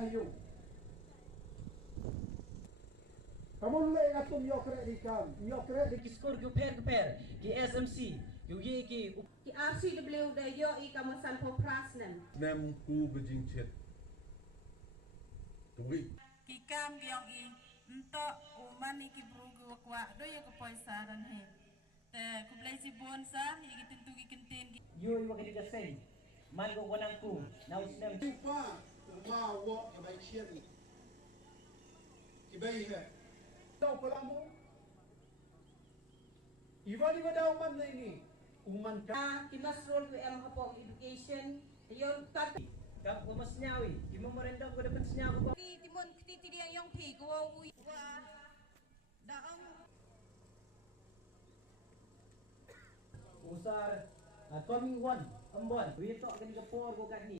ayo. Kamu le ngatum yo kre di skor keper ki SMC yugi ki RCW da yo I kamusan po prasnen nem ku gejing chet tuwi ki kam gyong I nto umani ki brugu kwa do yo ko poisaran he te ku blesi bonsa I tentu ki kenten yo wa ki gasay man go wanang ku now snem pa ma wo ya bai chen ki bai he tau pelamu Iwali daw man na ini uman ka kinasrol ko ang hapong education yon kat kap ko mas nyawi imo merendam ko dapat senyaw ko timon titi yang yong pi ko ui wa daang usar coming one ambon wi to kan kapor ko kan ni